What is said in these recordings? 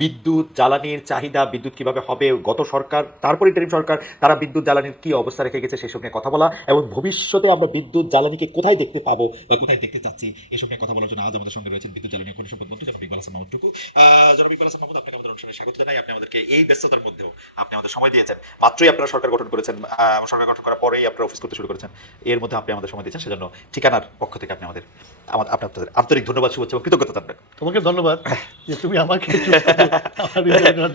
বিদ্যুৎ জ্বালানির চাহিদা, বিদ্যুৎ কিভাবে হবে, গত সরকার তারপর ইন্টারিম সরকার তারা বিদ্যুৎ জ্বালানির কি অবস্থা রেখে গেছে সেসব নিয়ে কথা বলা, এবং ভবিষ্যতে আমরা বিদ্যুৎ জ্বালানিকে কোথায় দেখতে পাবো বা কোথায় দেখতে চাচ্ছি এসব নিয়ে কথা বলার জন্য আজ আমাদের সঙ্গে রয়েছেন বিদ্যুৎ জ্বালানি খনি সম্পদ মন্ত্রী জনাব ইকবাল হাসান মাহমুদ টুকু। জনাব ইকবাল হাসান মাহমুদ, আপনাকে আমাদের অনুষ্ঠানে স্বাগত জানাই। আপনি আমাদেরকে এই ব্যস্ততার মধ্যেও আপনি আমাদের সময় দিয়েছেন। মাত্রই আপনারা সরকার গঠন করেছেন, সরকার গঠন করার পরেই আপনারা অফিস করতে শুরু করেছেন। এর মধ্যে আপনি আমাদের সময় দিয়েছেন, সেজন্য ঠিকানার পক্ষ থেকে আপনি আপনাদের আন্তরিক ধন্যবাদ, শুভেচ্ছা এবং কৃতজ্ঞতা জানাবেন। তোমাকে ধন্যবাদ যে তুমি আমাকে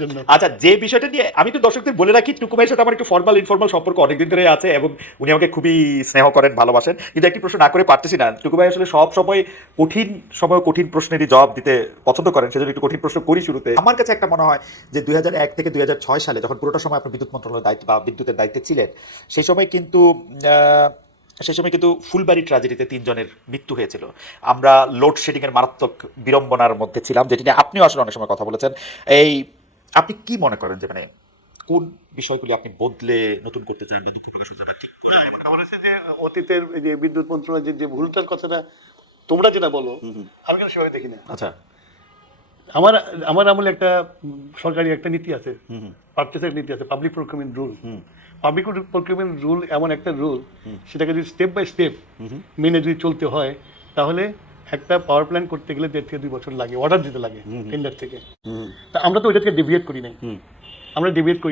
জন্য। আচ্ছা, যে বিষয়টা নিয়ে আমি তো দর্শকদের বলে রাখি, টুকু ভাইয়ের সাথে আমার একটু ফর্মাল ইনফর্মাল সম্পর্ক অনেকদিন ধরে আছে এবং উনি আমাকে খুবই স্নেহ করেন, ভালোবাসেন। কিন্তু একটি প্রশ্ন না করে পারতেছি না। টুকু ভাই আসলে সব সময় কঠিন প্রশ্নেরই জবাব দিতে পছন্দ করেন, সেজন্য একটু কঠিন প্রশ্ন করি শুরুতে। আমার কাছে একটা মনে হয় যে 2001 থেকে 2006 সালে যখন পুরোটা সময় আপনি বিদ্যুৎ মন্ত্রণালয়ের দায়িত্ব বা বিদ্যুতের দায়িত্বে ছিলেন, সেই সময় কিন্তু ফুলবাড়ি ট্র্যাজেডিতে 3 জনের মৃত্যু হয়েছিল। আমরা লোডশেডিং এর মারাত্মক বিড়ম্বনার মধ্যে ছিলাম, যেটি নিয়ে আপনিও আসলে অনেক সময় কথা বলেছেন। আপনি কি মনে করেন যে কোন বিষয়গুলি আপনি বদলে নতুন করতে চান বা দুঃখ প্রকাশ করতে চান, ঠিক করে? আমার হচ্ছে যে অতীতের যে বিদ্যুৎ মন্ত্রণালয়ের যে ভুলটার কথাটা তোমরা যেটা বলো, আমি কিন্তু সেভাবে দেখি না। আচ্ছা, আমার আমার আমলে একটা সরকারি একটা নীতি আছে, পারচেসের নীতি আছে, public procurement rule. Public procurement rule এমন একটা রুল, সেটাকে যদি স্টেপ বাই স্টেপ মেনে যদি চলতে হয়, তাহলে একটা পাওয়ার প্ল্যান্ট করতে গেলে 1.5 থেকে 2 বছর লাগে, অর্ডার দিতে লাগে টেন্ডার থেকে। তা আমরা তো ওইটা থেকে ডেভিয়েট করি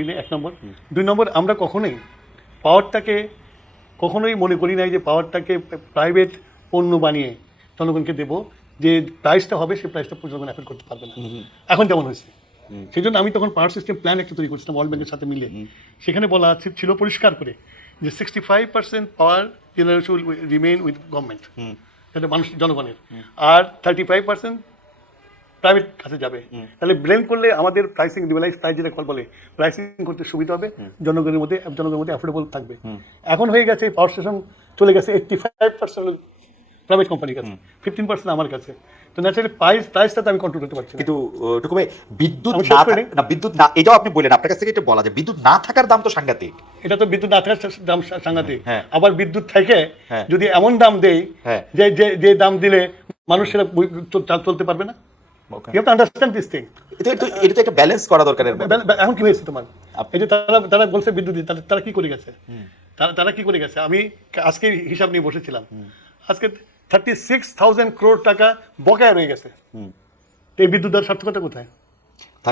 নাই, এক নম্বর। 2 নম্বর, আমরা কখনোই মনে করি নাই যে পাওয়ারটাকে প্রাইভেট পণ্য বানিয়ে জনগণকে দেবো, যে প্রাইসটা হবে সেই প্রাইসটা জনগণ অ্যাফোর্ড করতে পারবে না, এখন যেমন হয়েছে। সেই জন্য আমি তখন পাওয়ার সিস্টেম প্ল্যান একটা তৈরি করছিলাম ওয়ার্ল্ড ব্যাংকের সাথে মিলে। সেখানে বলা ছিল পরিষ্কার করে যে 65% পাওয়ার generation will remain with government, এটা মানুষ জনগণের, আর 35% প্রাইভেট কাছে যাবে। তাহলে ব্লেন্ড করলে আমাদের প্রাইসিং, লিবারাইজ প্রাইস যেটা বলে, প্রাইসিং করতে সুবিধা হবে, জনগণের মধ্যে অ্যাফোর্ডেবল থাকবে। এখন হয়ে গেছে পাওয়ার স্টেশন চলে গেছে 85% প্রাইভেট কোম্পানির কাছে, 15% আমার কাছে। তো ন্যাচারালি প্রাইসটা তো আমি কন্ট্রোল করতে পারছি না। কিন্তু টুকু ভাই, বিদ্যুৎ না, এটাও আপনি বলেন, আপনার কাছ থেকে এটা বলা যায় বিদ্যুৎ না থাকার দাম তো সাংঘাতিক। এটা তো বিদ্যুৎ না থাকার দাম সাংঘাতিক। আবার বিদ্যুৎ থেকে যদি এমন দাম দেই যে দাম দিলে মানুষ সেটা চলতে পারবে না। You have to understand this thing. এটা তো একটা ব্যালেন্স করা দরকার। এখন কি হয়েছে তোমার, এই যে তারা বলছে বিদ্যুৎ, তারা কি করে গেছে, তারা কি করে গেছে? আমি আজকে হিসাব নিয়ে বসেছিলাম, আজকে 36,000 crore টাকা বকেয়া রয়ে গেছে। এই বিদ্যুৎ দেওয়ার সার্থকতা কোথায়?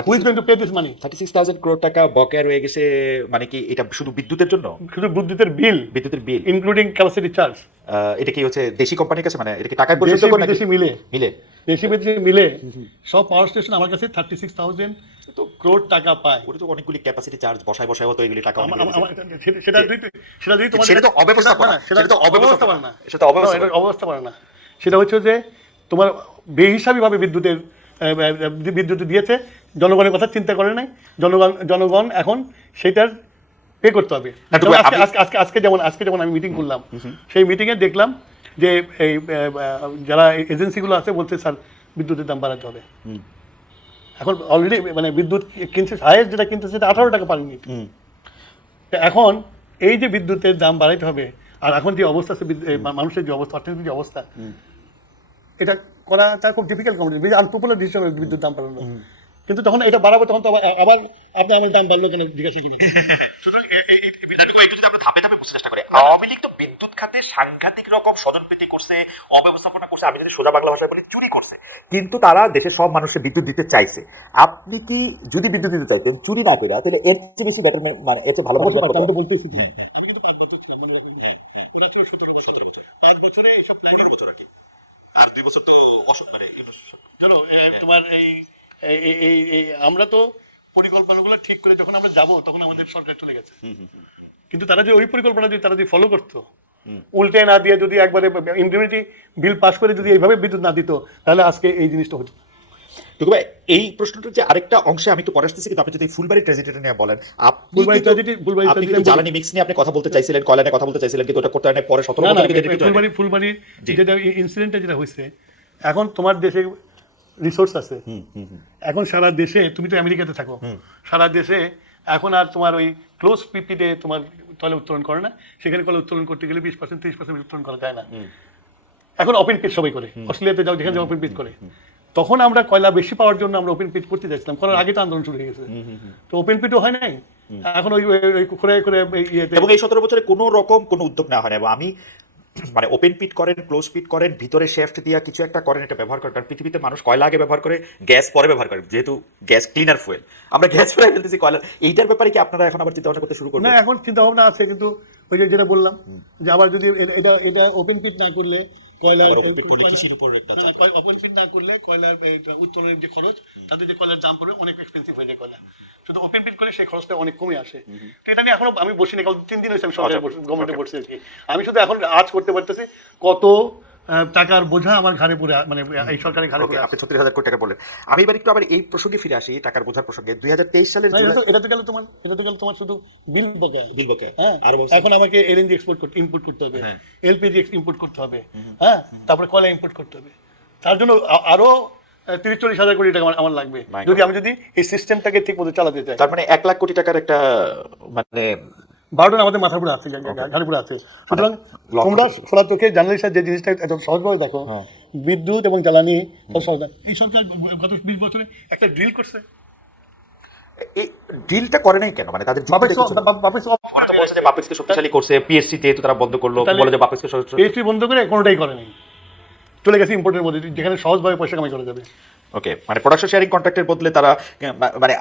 Who is going to pay this money? 36,000 crore টাকা বকেয়া রয়ে গেছে, মানে কি এটা শুধু বিদ্যুতের জন্য? শুধু বিদ্যুতের বিল ইনক্লুডিং ক্যাপাসিটি চার্জ। এটা কি হচ্ছে দেশি কোম্পানির কাছে, মানে এটা কি টাকায় পরিশোধ করে নাকি দেশি বিদেশি মিলে সব পাওয়ার স্টেশন আমার কাছে 36,000 crore টাকা পায়। ওটা তো অনেকগুলি ক্যাপাসিটি চার্জ বসায় তো এগুলি টাকা অব্যবস্থাপনা না, সেটা হচ্ছে যে তোমার বেহিসাবি ভাবে বিদ্যুৎ দিয়েছে, জনগণের কথা চিন্তা করে নাই। জনগণ এখন সেটার পে করতে হবে। আজকে যেমন আমি মিটিং করলাম, সেই মিটিংয়ে দেখলাম যে এই যারা এজেন্সিগুলো আছে বলছে স্যার বিদ্যুতের দাম বাড়াতে হবে। এখন অলরেডি মানে বিদ্যুৎ কিনছে, হাইয়েস্ট যেটা কিনছে সেটা 18 টাকা পার ইউনিট। এখন এই যে বিদ্যুতের দাম বাড়াইতে হবে, আর এখন যে অবস্থা আছে মানুষের যে অবস্থা, অর্থনৈতিক যে অবস্থা, এটা করাটা খুব ডিফিকাল্ট কম্পিটিশন, আনপপুলার ডিসিশন বিদ্যুৎ দাম বাড়ানো। কিন্তু তখন এটা বাড়াবো, তখন তো আবার আপনি আমার দাম বাড়লো কেন জিজ্ঞাসা করবেন। আওয়ামী লীগ তো বিদ্যুৎ খাতে সাংঘাতিক রকম স্বজনপ্রীতি করছে, অব্যবস্থাপনা করছে, আমি যদি সোজা বাংলা ভাষায় বলি চুরি করছে। কিন্তু তারা দেশের সব মানুষের বিদ্যুৎ দিতে চাইছে। আপনি কি যদি বিদ্যুৎ দিতে চাইতেন চুরি না করে, তাহলে এর চেয়ে বেশি বেটার, মানে এর চেয়ে ভালো আমি তো বলতেছি, আমি কিন্তু 5 বছর ছিলাম, মানে 5 বছরে এইসব প্ল্যানের বছর আর কি, আর 2 বছর তো অসম্মানে গেল। চলো তোমার এই আমরা তো পরিকল্পনাগুলো ঠিক করে যখন আমরা যাব, তখন আমাদের সরকার চলে গেছে। কিন্তু তারা যে ওই পরিকল্পনা যদি তারা যদি ফলো করতো, উল্টে না দিয়ে যদি একবারে ইন্ডিমিউনিটি বিল পাস করে যদি এইভাবে বিদ্যুৎ না দিত, তাহলে আজকে এই জিনিসটা হতো। টুকু ভাই, এই প্রশ্নটার যে আরেকটা অংশে আমি তো পরে আসতেছি, কিন্তু আপনি যদি ফুলবাড়ি ট্র্যাজেডিটা নিয়ে বলেন, ফুলবাড়ি জ্বালানি মিক্স নিয়ে আপনি কথা বলতে চাইছিলেন, কয়লা নিয়ে কথা বলতে চাইছিলেন, কিন্তু ওটা করতে হয় না পরে 17 বছর। ফুলবাড়ির যেটা ইনসিডেন্টটা যেটা হয়েছে, এখন তোমার দেশে রিসোর্স আছে, এখন সারা দেশে, তুমি তো আমেরিকাতে থাকো, সারা দেশে এখন আর তোমার ওই ক্লোজ পিপিতে তোমার তলে উত্তোলন করে না। সেখানে কলে উত্তোলন করতে গেলে 20% 30% উত্তোলন করা যায় না। এখন ওপেন পিট সবাই করে, অস্ট্রেলিয়াতে যাও, যেখানে ওপেন পিট করে। তখন আমরা কয়লা বেশি পাওয়ার জন্য আমরা ওপেন পিট করতে যাচ্ছিলাম, করার আগে তো আন্দোলন শুরু হয়ে গেছে। তো ওপেন পিটও হয় নাই, এখন ওই করে করে ইয়েতে। এবং এই 17 বছরে কোনো রকম কোনো উদ্যোগ নেওয়া হয় না। এবং আমি মানে ওপেন পিট করেন, ক্লোজ পিট করেন, ভিতরে শেফট দিয়া কিছু একটা করেন, এটা ব্যবহার করেন। কারণ পৃথিবীতে মানুষ কয়লা আগে ব্যবহার করে, গ্যাস পরে ব্যবহার করে, যেহেতু গ্যাস ক্লিনার ফুয়েল। আমরা গ্যাস ফেলে ফেলতেছি কয়লা। এইটার ব্যাপারে কি আপনারা এখন আবার চিন্তা ভাবনা করতে শুরু করবেন? না, এখন চিন্তা ভাবনা আছে, কিন্তু ওই যে যেটা বললাম যে আবার যদি এটা এটা ওপেন পিট না করলে কয়লার আবার open pit করলে কৃষির উপর একটা ওপেন পিট না করলে কয়লার উত্তোলনের যে খরচ, তাতে যে কয়লার দাম পড়বে অনেক এক্সপেন্সিভ হয়ে যায় কয়লা। শুধু ওপেন পিট করে সেই খরচটা অনেক কমে আসে। তো এটা নিয়ে এখনো আমি বসিনি, কারণ 3 দিন হয়েছে আমি সরকারে গভর্নমেন্টে বসছি আর কি। আমি শুধু এখন আজ করতে পারতেছি কত টাকার বোঝা আমার ঘাড়ে পড়ে, মানে এই সরকারের ঘাড়ে পড়ে। আপনি 36,000 কোটি টাকা বললেন। আমি এবার একটু আবার এই প্রসঙ্গে ফিরে আসি, টাকার বোঝার প্রসঙ্গে। 2023 সালের এটা তো গেল তোমার শুধু বিল বকেয়া। বিল বকেয়া। হ্যাঁ, আর এখন আমাকে এলএনজি ইম্পোর্ট করতে হবে, এলপিজি ইম্পোর্ট করতে হবে, হ্যাঁ, তারপরে কয়লা ইম্পোর্ট করতে হবে। তার জন্য আরো 30-40 হাজার কোটি টাকা আমার লাগবে, যদি আমি এই সিস্টেমটাকে ঠিক মতো চালাতে চাই। তার মানে 1 লাখ কোটি টাকার একটা মানে বারোটা আমাদের মাথার উপরে আছে, ঘাড়ের উপরে আছে। সুতরাং তোমরা খোলা চোখে জার্নালিস্টরা যে জিনিসটা এত সহজভাবে দেখো, বিদ্যুৎ এবং জ্বালানি এই সরকার গত 20 বছরে একটা ড্রিল করছে। এই ডিলটা করে নাই কেন? মানে তাদের বাপেক্সকে শক্তিশালী করছে, পিএসসি যেহেতু তারা বন্ধ করলো, বলে যে বাপেক্সকে পিএসসি বন্ধ করে কোনোটাই করে নাই, চলে গেছে ইম্পোর্টের মধ্যে, যেখানে সহজভাবে পয়সা কামাই করা যাবে। ওকে, মানে প্রোডাকশন শেয়ারিং কন্ট্রাক্টের বদলে তারা মানে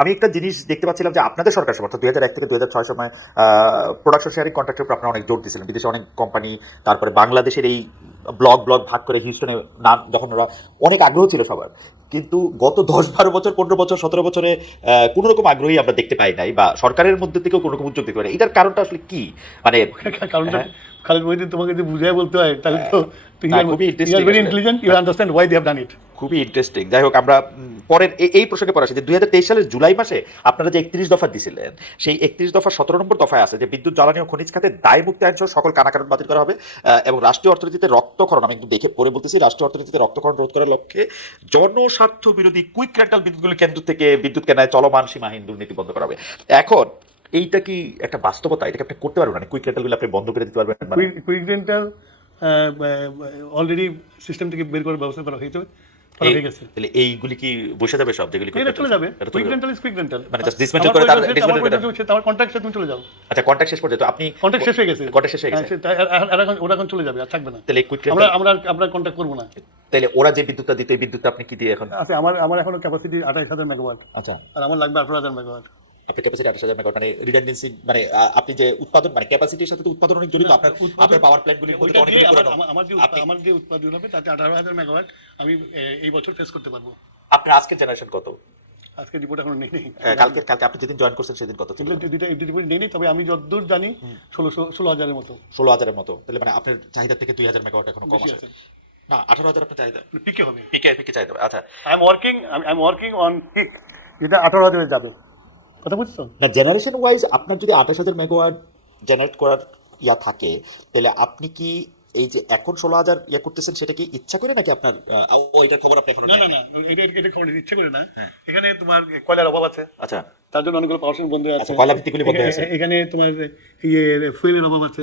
আমি একটা জিনিস দেখতে পাচ্ছিলাম যে আপনাদের সরকার সময় 2001 থেকে 2006 সময় প্রোডাকশন শেয়ারিং কন্ট্রাক্টের উপর আপনারা অনেক জোর দিয়েছিলেন। বিদেশে অনেক কোম্পানি, তারপরে বাংলাদেশের এই ব্লক ভাগ করে হিউস্টনে নাম, যখন ওরা অনেক আগ্রহ ছিল সবার, কিন্তু গত 10-12 বছর, 15 বছর, 17 বছরে কোনো রকম আগ্রহী আমরা দেখতে পাই নাই, বা সরকারের মধ্যে থেকেও কোনো রকম উদ্যোগ দেখতে পাই নাই। এটার কারণটা আসলে কি? মানে কারণটা খালেদ মহিউদ্দিন, তোমাকে যদি বুঝাই বলতে হয় তাহলে তো খুবই intelligent, you understand why they have done it. খুবই ইন্টারেস্টিং। যাই হোক, আমরা পরের এই প্রসঙ্গে পড়া আসি যে 2023 সালের জুলাই মাসে আপনারা যে 31 দফা দিছিলেন, সেই 31 দফা 17 নম্বর দফায় আছে যে বিদ্যুৎ, জ্বালানি ও খনিজ খাতে দায় মুক্তি আইন সহ সকল কানাকানুন বাতিল করা হবে, এবং রাষ্ট্রীয় অর্থনীতিতে রক্তক্ষরণ, আমি একটু দেখে পড়ে বলতেছি, রাষ্ট্রীয় অর্থনীতিতে রক্তক্ষরণ রোধ করার লক্ষ্যে জনস্বার্থ বিরোধী কুইক রেন্টাল বিদ্যুৎগুলো কেন্দ্র থেকে বিদ্যুৎ কেনায় চলমান সীমাহীন দুর্নীতি বন্ধ করা হবে। এখন এইটা কি একটা বাস্তবতা? এটাকে আপনি করতে পারবেন? কুইক রেন্টালগুলো আপনি বন্ধ করে দিতে পারবেন? কুইক রেন্টাল অলরেডি সিস্টেম থেকে বের করার ব্যবস্থা করা হয়েছে, তাহলে এইগুলি কি বসে যাবে সব, যেগুলি চলে যাবে? Quick rental is quick rental, মানে জাস্ট ডিসমেন্টল করে তার আমার কন্ট্রাক্ট তুমি চলে যাও। আচ্ছা, কন্ট্রাক্ট শেষ পর্যন্ত আপনি কন্ট্রাক্ট শেষ হয়ে গেছে, কন্ট্রাক্ট শেষ হয়ে গেছে, এখন চলে যাবে, আর থাকবে না। তাহলে কুইক আমরা কন্ট্রাক্ট করব না। তাহলে ওরা যে বিদ্যুৎটা দিত, এই বিদ্যুৎটা আপনি কি দিয়ে এখন? আচ্ছা, আমার এখনো ক্যাপাসিটি 28,000 মেগাওয়াট। আচ্ছা, আর আমার লাগবে 18,000 মেগাওয়াট। আপনার ক্যাপাসিটি 28,000 মেগাওয়াট, মানে রিডান্ডেন্সি, মানে আপনি যে উৎপাদন, মানে ক্যাপাসিটির সাথে তো উৎপাদন অনেক জড়িত। আপনার পাওয়ার প্ল্যান্টগুলির মধ্যে অনেক আমার যে উৎপাদন হবে তাতে 18,000 মেগাওয়াট আমি এই বছর ফেস করতে পারবো। আপনার আজকের জেনারেশন কত? আজকে রিপোর্ট এখনো নেই। কালকে আপনি যেদিন জয়েন করছেন সেদিন কত ছিল? রিপোর্ট নেই, তবে আমি যতদূর জানি 16,000-এর মতো। 16,000-এর মতো। তাহলে মানে আপনার চাহিদা থেকে 2,000 মেগাওয়াট এখনো কম আছে। না, 18,000 আপনার চাহিদা পিকে হবে, পিকে চাহিদা হবে। আচ্ছা, I am working on peak, যেটা 18,000 এ যাবে। কথা বুঝছো না? জেনারেশন ওয়াইজ আপনার যদি 28,000 মেগাওয়াট জেনারেট করার থাকে, তাহলে আপনি কি এই যে এখন 16,000 করতেছেন, সেটা কি ইচ্ছা করে নাকি আপনার ওইটার খবর আপনি এখন? না, এটা খবর ইচ্ছে করে না। এখানে তোমার কয়লার অভাব আছে। আচ্ছা, তার জন্য অনেকগুলো পাওয়ার স্টেশন বন্ধ আছে, কয়লা ভিত্তিগুলি বন্ধ আছে। এখানে তোমার ফুয়েলের অভাব আছে,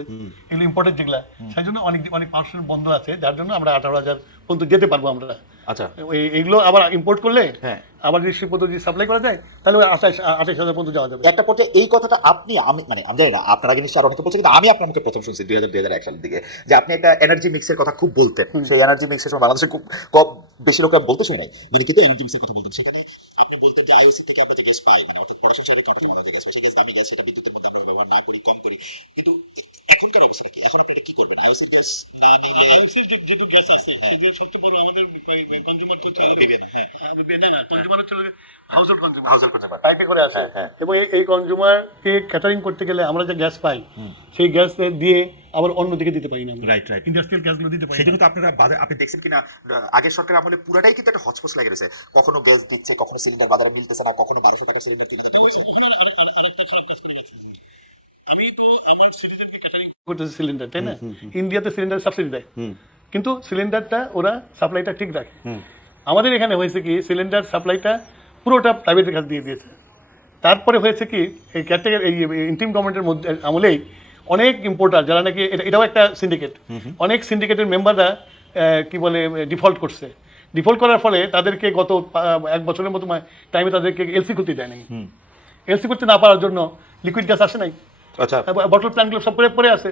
এগুলো ইম্পোর্টেড যেগুলা, সেই জন্য অনেক পাওয়ার স্টেশন বন্ধ আছে, যার জন্য আমরা 18,000 পর্যন্ত যেতে পারবো আমরা। আচ্ছা, এগুলো আবার ইম্পোর্ট করলে, হ্যাঁ, আবার যদি শিল্প যদি সাপ্লাই করা যায়, তাহলে 28,000 পর্যন্ত যাওয়া যাবে। একটা পর্যায়ে এই কথাটা আমি জানি না, আপনার আগে নিশ্চয়ই আর অনেকে বলছে, কিন্তু আমি আপনার মুখে প্রথম শুনছি 2000-2001 সালের দিকে, যে আপনি একটা এনার্জি মিক্সের কথা খুব বলতেন। সেই এনার্জি মিক্সের সময় বাংলাদেশে খুব কম বেশি লোক বলতে শুনি নাই, মানে কিন্তু এনার্জি মিক্সের কথা বলতেন। সেখানে আপনি বলতেন যে আইওসি থেকে আমরা যে গ্যাস পাই, মানে অর্থাৎ প্রোডাকশন শেয়ারে কাটাতে বলা গ্যাস, সেই গ্যাস দামি গ্যাস, সেটা বিদ্যুতের মধ্যে আমরা ব্যবহার না করি, কম করি। কিন্তু এখনকার অবস্থা কি? এখন আপনি এটা কি করবেন? আইওসি গ্যাস না নিলে যেহেতু গ্যাস আছে, সেটা সবচেয়ে বড় আমাদের কনজিউমার তো চাই না, কনজিউমার হচ্ছে হাউসহোল্ড কনজিউমার, পাইপে করে আসে। এবং এই কনজিউমারকে ক্যাটারিং করতে গেলে আমরা যে গ্যাস পাই, সেই গ্যাস দিয়ে আবার অন্যদিকে দিতে পারি না। রাইট, ইন্ডাস্ট্রিয়াল গ্যাসগুলো দিতে পারি। সেটা তো আপনারা আপনি দেখছেন কিনা, আগের সরকার আমলে পুরাটাই কিন্তু একটা হচপচ লাগে রয়েছে। কখনো গ্যাস দিচ্ছে, কখনো সিলিন্ডার বাজারে মিলতেছে না, কখনো 1200 টাকা সিলিন্ডার কিনে দিতে হচ্ছে। আরেকটা খারাপ কাজ করে গেছে, আমি তো আমার সিলিন্ডারকে ক্যাটারিং করতেছি সিলিন্ডার, তাই না? ইন্ডিয়াতে সিলিন্ডার সাবসিডি দেয়, কিন্তু সিলিন্ডারটা ওরা সাপ্লাইটা ঠিক রাখে। আমাদের এখানে হয়েছে কি, সিলিন্ডার সাপ্লাইটা পুরোটা প্রাইভেটের কাছে দিয়ে দিয়েছে। তারপরে হয়েছে কি, এই ক্যাটেগরি এই ইন্টিম গভর্নমেন্টের মধ্যে আমলেই অনেক ইম্পোর্টার, যারা নাকি এটাও একটা সিন্ডিকেট, অনেক সিন্ডিকেটের মেম্বাররা কি বলে ডিফল্ট করছে। ডিফল্ট করার ফলে তাদেরকে গত 1 বছরের মতো টাইমে তাদেরকে এলসি করতে দেয় নাই। এলসি করতে না পারার জন্য লিকুইড গ্যাস আসে নাই, আচ্ছা বটল প্ল্যান্টগুলো সব পরে আছে।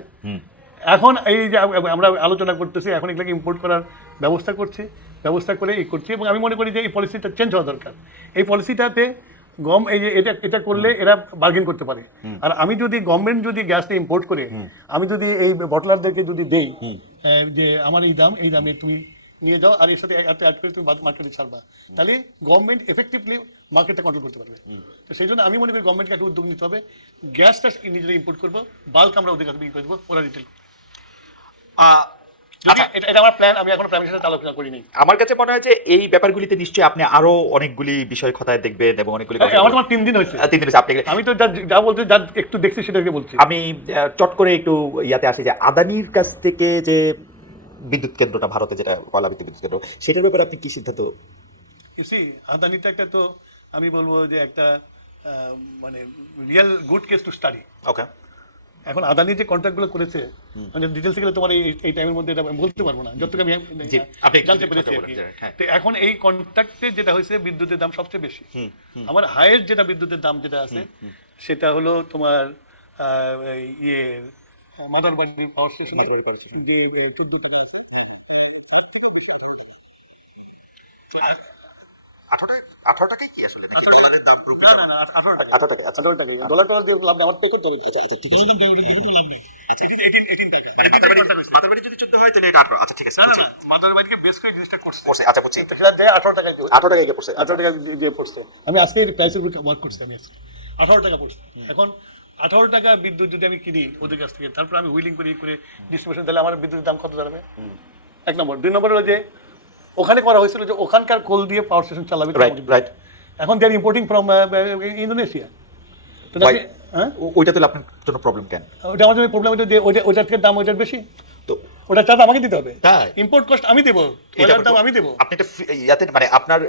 এখন এই যে আমরা আলোচনা করতেছি, এখন এগুলোকে ইম্পোর্ট করার ব্যবস্থা করে করছি, এবং আমি মনে করি যে এই পলিসিটা চেঞ্জ হওয়া দরকার। এই পলিসিটাতে এই যে এটা করলে এরা বার্গেন করতে পারে। আর আমি যদি গভর্নমেন্ট যদি গ্যাসটা ইম্পোর্ট করে আমি যদি এই বটলারদেরকে যদি দেই যে আমার এই দামে তুমি নিয়ে যাও আর এর সাথে অ্যাড করে তুমি মার্কেটে ছাড়বা, তাহলে গভর্নমেন্ট এফেক্টিভলি মার্কেটটা কন্ট্রোল করতে পারবে। তো সেই জন্য আমি মনে করি গভর্নমেন্টকে একটা উদ্যোগ নিতে হবে, গ্যাসটা নিজেরা ইম্পোর্ট করবো, বাল্ক আমরা ওদের কাছে বিক্রি করবো, ওরা রিটেল। এটা আমার প্ল্যান, আমি এখনো প্ল্যানের সাথে আলোচনা করিনি। আমার কাছে মনে হয় যে এই ব্যাপারগুলিতে নিশ্চয়ই আপনি আরো অনেকগুলি বিষয় খতায় দেখবেন এবং অনেকগুলি আমার তোমার 3 দিন হয়েছে। 3 দিন হয়েছে আপনি। আমি তো যা বলতে যা একটু দেখছি সেটাকে বলছি। আমি চট করে একটু ইয়াতে আসি যে আদানির কাছ থেকে যে বিদ্যুৎ কেন্দ্রটা, ভারতে যেটা কয়লা ভিত্তিক বিদ্যুৎ কেন্দ্র, সেটার ব্যাপারে আপনি কি সিদ্ধান্ত? আদানিটা একটা, তো আমি বলবো যে একটা মানে real good case to study. Okay, এখন আদানি যে কন্ট্রাক্টগুলো করেছে, মানে ডিটেলস গেলে তোমার এই টাইমের মধ্যে এটা আমি বলতে পারবো না, যতটুকু আমি জানতে পেরেছি। তো এখন এই কন্ট্রাক্টে যেটা হয়েছে, বিদ্যুতের দাম সবচেয়ে বেশি। আমার হাইয়েস্ট যেটা বিদ্যুতের দাম যেটা আছে সেটা হলো তোমার মাদারবাড়ি পাওয়ার স্টেশন, যে 14 টাকা আছে। 18 টাকায় কি আসলে? মাদারবাড়ি যদি 14 হয় তাহলে এটা 18। আচ্ছা ঠিক আছে, মাদারবাড়িকে বেস করে জিনিসটা করছে। আচ্ছা বুঝছি। সেটা যে 18 টাকায় 18 টাকায় গিয়ে পড়ছে। 18 টাকা দিয়ে পড়ছে। আমি আজকে এই প্রাইসের উপর ওয়ার্ক করছি, আমি আজকে 18 টাকা পড়ছে। এখন 18 টাকা বিদ্যুৎ যদি আমি কিনি ওদের কাছ থেকে, তারপর আমি হুইলিং করে ডিস্ট্রিবিউশন, তাহলে আমার বিদ্যুতের দাম কত দাঁড়াবে? 1 নম্বর। 2 নম্বর হলো যে ওখানে করা হয়েছিল যে ওখানকার কোল দিয়ে পাওয়ার স্টেশন চালাবে। রাইট। এখন দে আর ইম্পোর্টিং ফ্রম ইন্দোনেশিয়া। হ্যাঁ, ওইটা তাহলে আপনার জন্য প্রবলেম কেন? ওটা আমাদের প্রবলেম, ওইটা যে ওইটার থেকে দাম ওইটার বেশি, তো ওটা চার্জ আমাকে দিতে হবে। তাই ইম্পোর্ট কস্ট আমি দেবো, ওইটার দাম আমি দেবো। আপনি এটা ইয়াতে মানে আপনার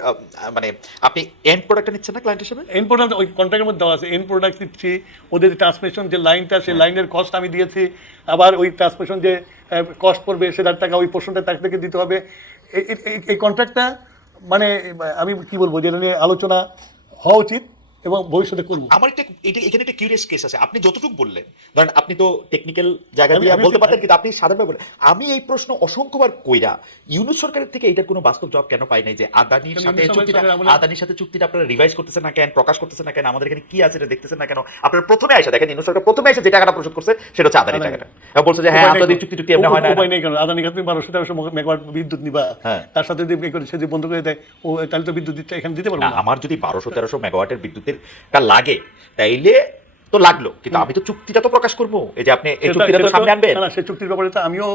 মানে আপনি এন্ড প্রোডাক্টটা নিচ্ছেন না ক্লায়েন্ট হিসেবে? এন্ড প্রোডাক্ট ওই কন্ট্রাক্টের মধ্যে দেওয়া আছে, এন্ড প্রোডাক্ট দিচ্ছি, ওদের ট্রান্সমিশন যে লাইনটা, সেই লাইনের কস্ট আমি দিয়েছি, আবার ওই ট্রান্সমিশন যে কস্ট পড়বে সেটার টাকা ওই পোর্শনটা তার থেকে দিতে হবে। এই কন্ট্রাক্টটা মানে আমি কি বলবো, যেটা নিয়ে আলোচনা হওয়া উচিত এবং ভবিষ্যতে করবো। আমার এখানে একটা কিউরিয়াস কেস আছে। আপনি যতটুকু বললেন, ধরেন আপনি তো টেকনিক্যাল জায়গা দিয়ে আমি বলতে পারতেন, কিন্তু আপনি সাধারণভাবে বলেন। আমি এই প্রশ্ন অসংখ্যবার কইরা ইউনুস সরকারের থেকে এটার কোনো বাস্তব জবাব কেন পাই নাই যে আদানির সাথে চুক্তিটা আপনারা রিভাইজ করতেছেন না কেন, প্রকাশ করতেছেন না কেন, আমাদের এখানে কি আছে এটা দেখতেছেন না কেন? আপনারা প্রথমে এসে দেখেন, ইউনুস সরকার প্রথমে এসে যে টাকাটা পরিশোধ করছে সেটা হচ্ছে আদানির টাকাটা, এবং বলছে যে হ্যাঁ আপনাদের চুক্তি এমনি হয় না। উপায় নেই, কারণ আদানি তুমি 1200 মেগাওয়াট বিদ্যুৎ নিবা, তার সাথে যদি সে যে বন্ধ করে দেয়, ও তাহলে তো বিদ্যুৎ এখানে দিতে পারবো না। আমার যদি 1200-1300 মেগাওয়াটের বিদ্যুতের লাগে তাইলে তো লাগলো, কিন্তু আমি তো চুক্তিটা তো প্রকাশ করবো, এই যে আপনি এই চুক্তিটা তো সামনে আনবেন। না, সেই চুক্তির ব্যাপারে তো আমিও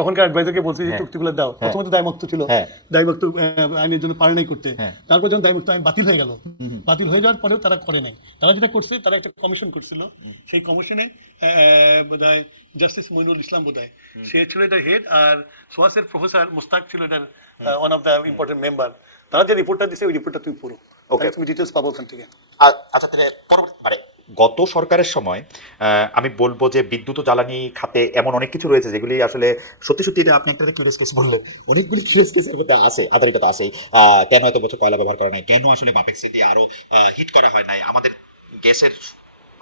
তখনকার অ্যাডভাইজারকে বলছি যে চুক্তিগুলো দাও। প্রথমে তো দায়মুক্ত ছিল, দায়মুক্ত আইনের জন্য পারে নাই করতে। তারপর যখন দায়মুক্ত আইন বাতিল হয়ে গেল, বাতিল হয়ে যাওয়ার পরেও তারা করে নাই। তারা যেটা করছে, তারা একটা কমিশন করছিল, সেই কমিশনে বোধহয় জাস্টিস মইনুল ইসলাম বোধহয় সে ছিল এটা হেড, আর সোয়াসের প্রফেসর মুস্তাক ছিল এটার one of the important member. তারা যে রিপোর্টটা দিছে ওই রিপোর্টটা তুমি পড়ো, তুমি ডিটেলস পাবো ওখান থেকে। আচ্ছা, তাহলে পরবর্তী মানে গত সরকারের সময় আমি বলবো যে বিদ্যুৎ ও জ্বালানি খাতে এমন অনেক কিছু রয়েছে যেগুলি আসলে সত্যি সত্যি, এটা আপনি একটা কিউরিয়াস কেস বললেন, অনেকগুলি কিউরিয়াস কেসের মধ্যে আছে। আদানিটা তো আসেই, কেন এত বছর কয়লা ব্যবহার করা নাই, কেন আসলে বাপেক সিটি আরো হিট করা হয় নাই, আমাদের গ্যাসের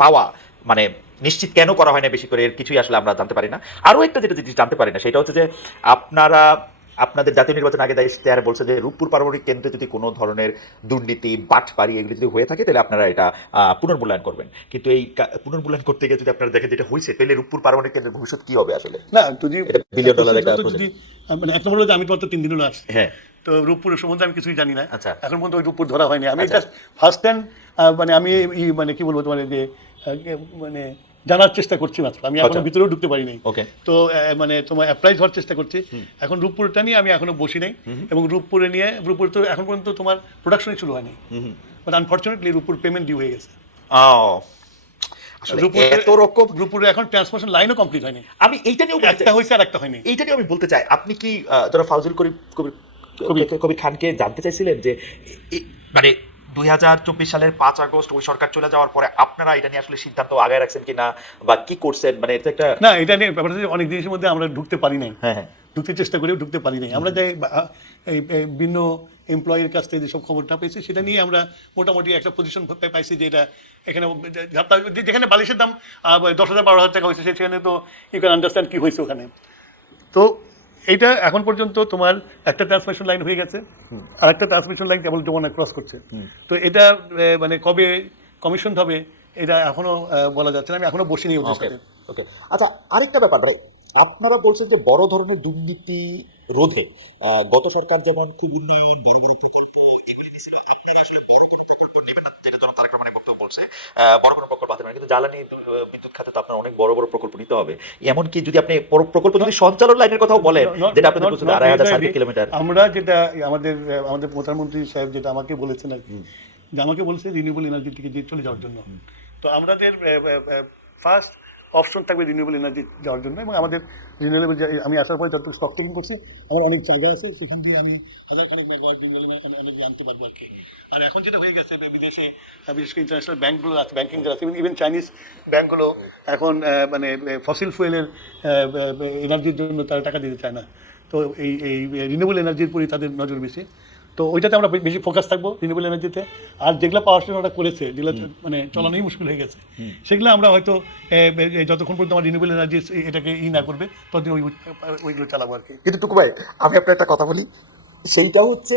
পাওয়া মানে নিশ্চিত কেন করা হয় না বেশি করে, এর কিছুই আসলে আমরা জানতে পারি না। আরও একটা যেটা জিনিস জানতে পারি না সেটা হচ্ছে যে আপনাদের জাতীয় নির্বাচন আগে ইশতেহারে বলছে যে রূপপুর পারমাণবিক কেন্দ্রে যদি কোনো ধরনের দুর্নীতি, বাটপাড়ি এগুলি যদি হয়ে থাকে তাহলে আপনারা এটা পুনর্মূল্যায়ন করবেন। কিন্তু এই পুনর্মূল্যায়ন করতে গিয়ে যদি আপনারা দেখেন যেটা হয়েছে, তাহলে রূপপুর পারমাণবিক কেন্দ্রের ভবিষ্যৎ কি হবে আসলে? না, যদি $1 বিলিয়ন একটা যদি মানে এক নম্বর হলো যে আমি তো 3 দিন হলো আসছি, হ্যাঁ, তো রূপপুরের সম্বন্ধে আমি কিছুই জানি না। আচ্ছা, এখন পর্যন্ত ওই রূপপুর ধরা হয়নি। আমি জাস্ট ফার্স্ট টাইম মানে আমি মানে কি বলবো তোমার যে মানে জানার চেষ্টা করছি মাত্র, আমি এখনো ভিতরেও ঢুকতে পারি নাই। তো মানে তোমার অ্যাপ্লাইজ হওয়ার চেষ্টা করছি। এখন রূপপুরটা নিয়ে আমি এখনো বসি নাই, এবং রূপপুরে তো এখন পর্যন্ত তোমার প্রোডাকশনই শুরু হয়নি। But unfortunately Rooppur payment due হয়ে গেছে। রূপপুরে এখন ট্রান্সমিশন লাইনও কমপ্লিট হয়নি। আমি এইটা নিয়েও একটা হয়েছে আর একটা হয়নি। এইটা নিয়ে আমি বলতে চাই, আপনি কি ধরো ফাউজুল কবির খানকে জানতে চাইছিলেন যে মানে 2024 সালের 5 আগস্ট ওই সরকার চলে যাওয়ার পরে আপনারা এটা নিয়ে আসলে সিদ্ধান্ত আগায় রাখছেন কিনা বা কি করছেন, মানে এটা একটা না, এটা নিয়ে ব্যাপারটা অনেক জিনিসের মধ্যে আমরা ঢুকতে পারি নাই। হ্যাঁ, ঢুকতে চেষ্টা করেও ঢুকতে পারি নাই। আমরা যাই এই ভিন্ন এমপ্লয়ের কাছ থেকে যেসব খবরটা পেয়েছি সেটা নিয়ে আমরা মোটামুটি একটা পজিশন পাইছি যে এটা এখানে যেখানে বালিশের দাম 10,000-12,000 টাকা হয়েছে সেখানে তো ইউ ক্যান আন্ডারস্ট্যান্ড কি হয়েছে ওখানে। তো এইটা এখন পর্যন্ত তোমার একটা ট্রান্সমিশন লাইন হয়ে গেছে, আর একটা ট্রান্সমিশন লাইন কেবল যমুনা ক্রস করছে। তো এটা মানে কবে কমিশন হবে এটা এখনো বলা যাচ্ছে না, আমি এখনো বসিনি ওদের সাথে। ওকে, আচ্ছা আরেকটা ব্যাপার ভাই, আপনারা বলছেন যে বড় ধরনের দুর্নীতি রোধে গত সরকার যেমন খুব উন্নয়ন বড় বড় প্রকল্প এগুলি দিয়েছিল, আপনারা আসলে বড় বড় প্রকল্প নেবেন না, যেটা ধরো তারেক রহমানের বক্তব্য বলছে বড় বড় প্রকল্প হাতে নেবেন, কিন্তু জ্বালানি বিদ্যুৎ খাতে তো আপনার অনেক বড় বড় প্রকল্প নিতে হবে। এমনকি যদি আপনি প্রকল্প যদি সঞ্চালন লাইনের কথাও বলেন, যেটা আপনাদের বলছেন 2,500 সার্কিট কিলোমিটার, আমরা যেটা আমাদের প্রধানমন্ত্রী সাহেব যেটা আমাকে বলেছেন আর কি, যে আমাকে বলেছে রিনিউয়েবল এনার্জি থেকে চলে যাওয়ার জন্য। তো আমাদের ফার্স্ট অপশন থাকবে রিনিউয়েবল এনার্জি যাওয়ার জন্য, এবং আমাদের রিনিউয়েবল আমি আসার পরে যত স্টক টেকিং করছি আমার অনেক জায়গা আছে, সেখান দিয়ে আমি অনেক জানতে পারবো আর কি। আর এখন যেটা হয়ে গেছে বিদেশে বিশেষ করে ইন্টারন্যাশনাল ব্যাংকগুলো আছে, ব্যাংকিং যারা আছে, ইভেন চাইনিজ ব্যাংকগুলো এখন মানে ফসিল ফুয়েলের এনার্জির জন্য তারা টাকা দিতে চায় না। তো এই রিনিউয়েবল এনার্জির প্রতি তাদের নজর বেশি, তো ওইটাতে আমরা বেশি ফোকাস থাকবো রিনিউয়েবল এনার্জিতে। আর যেগুলো পাওয়ার স্টেশন ওরা করেছে, যেগুলো মানে চলানোই মুশকিল হয়ে গেছে, সেগুলো আমরা হয়তো যতক্ষণ পর্যন্ত আমার রিনিউয়েবল এনার্জি এটাকে না করবে ততদিন ওইগুলো চালাবো আর কি। কিন্তু টুকু ভাই আমি আপনার একটা কথা বলি, সেইটা হচ্ছে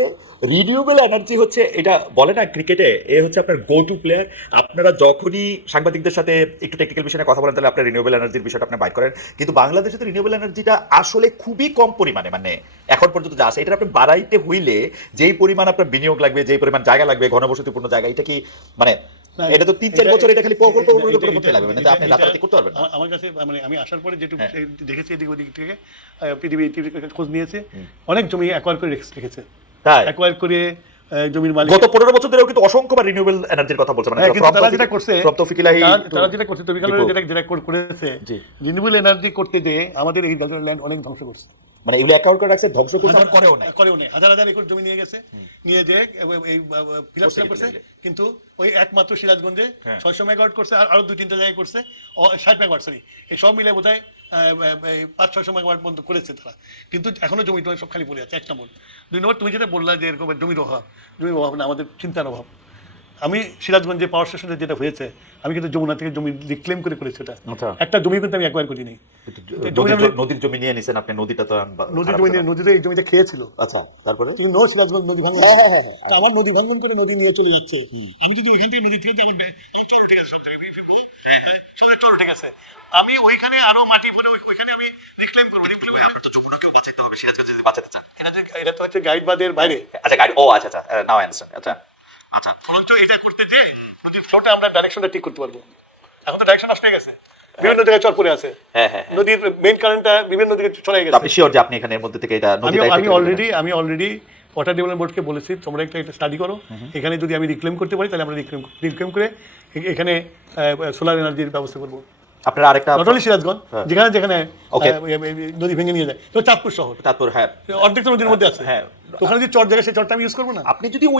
রিনিউয়েবল এনার্জি হচ্ছে, এটা বলে না ক্রিকেটে এ হচ্ছে আপনার গো টু প্লেয়ার। আপনারা যখনই সাংবাদিকদের সাথে একটু টেকনিক্যাল বিষয়ে কথা বলেন তাহলে আপনার রিনিউয়েবল এনার্জির বিষয়টা আপনি বাইর করেন, কিন্তু বাংলাদেশে তো রিনিউয়েবল এনার্জিটা আসলে খুবই কম পরিমাণে, মানে এখন পর্যন্ত যা আছে এটা আপনি বাড়াইতে হইলে যেই পরিমাণ আপনার বিনিয়োগ লাগবে, যেই পরিমাণ জায়গা লাগবে, ঘনবসতিপূর্ণ জায়গা, এটা কি মানে এটা তো 3-4 বছর এটা খালি প্রকল্প করতে লাগবে, মানে আপনি রাতারাতি করতে পারবেন না। আমার কাছে মানে আমি আসার পরে যেটুকু দেখেছি এদিক ওদিক থেকে পিডিবি খোঁজ নিয়েছে, অনেক জমি অ্যাকোয়ার করে রেখেছে, তাই অ্যাকোয়ার করে জমির মালিক গত 15 বছর ধরেও কিন্তু অসংখ্যবার রিনিউয়েবল এনার্জির কথা বলছে, মানে তারা যেটা করছে যেটা করেছে জি। রিনিউয়েবল এনার্জি করতে যে আমাদের এই ল্যান্ড অনেক ধ্বংস করছে, মানে এগুলো অ্যাকাউন্ট করে রাখছে, ধ্বংস করছে, করেও নেই, হাজার হাজার একর জমি নিয়ে গেছে, নিয়ে যে এই ফিল আপ করছে, কিন্তু ওই একমাত্র সিরাজগঞ্জে 600 মেগাওয়াট করছে, আর আরো 2-3টা জায়গায় করছে 60 মেগাওয়াট, সরি এই সব মিলে বোধহয় 500-600 মেগাওয়াট পর্যন্ত করেছে তারা, কিন্তু এখনো জমি সব খালি পড়ে আছে। 1 নম্বর। 2 নম্বর, তুমি যেটা বললা যে এরকম জমির অভাব না, আমাদের চিন্তার অভাব। আমি সিরাজগঞ্জে পাওয়ার স্টেশনে যেটা হয়েছে, আমি কিন্তু যমুনা থেকে জমি রিক্লেম করে করেছি, এটা একটা জমি কিন্তু আমি অ্যাকোয়ার করিনি। নদীর জমি নিয়ে নিছেন আপনি, নদীটা তো নদীতে এই জমিটা খেয়েছিল। আচ্ছা, তারপরে কিন্তু নো সিরাজগঞ্জ নদী ভাঙন, আমার নদী ভাঙন করে নদী নিয়ে চলে যাচ্ছে। আমি যদি ওইখান থেকে নদী থেকে ঠিক আছে, আমি ওইখানে আরো মাটি ভরে ওইখানে আমি রিক্লেম করবো, আমরা তো যমুনাকেও বাঁচাইতে হবে, সিরাজগঞ্জ যদি বাঁচাতে চান। এটা তো হচ্ছে গাইডবাদের বাইরে। আচ্ছা গাইড, ও আচ্ছা আচ্ছা, নাও অ্যানসার। আচ্ছা আচ্ছা, বরঞ্চ এটা করতে যে নদীর ফ্লোটা আমরা ডাইরেকশনটা ঠিক করতে পারবো। এখন তো ডাইরেকশন নষ্ট হয়ে গেছে, বিভিন্ন জায়গায় চর পড়ে আছে, নদীর মেইন কারেন্টটা বিভিন্ন দিকে চলে গেছে। আপনি শিওর যে আপনি এখানে এর মধ্যে থেকে এটা আমি অলরেডি ওয়াটার ডেভেলপমেন্ট বোর্ডকে বলেছি তোমরা একটা স্টাডি করো, এখানে যদি আমি রিক্লেম করতে পারি তাহলে আমরা রিক্লেম করে এখানে সোলার এনার্জির ব্যবস্থা করবো। আপনারা আরেকটা নট অনলি সিরাজগঞ্জ, যেখানে নদী ভেঙে নিয়ে যায়, তো চাঁদপুর শহর, তারপর হ্যাঁ অর্ধেক তো নদীর মধ্যে আছে, ওখানে যে চর জায়গা সেই চরটা আমি ইউজ করবো না। আপনি যদি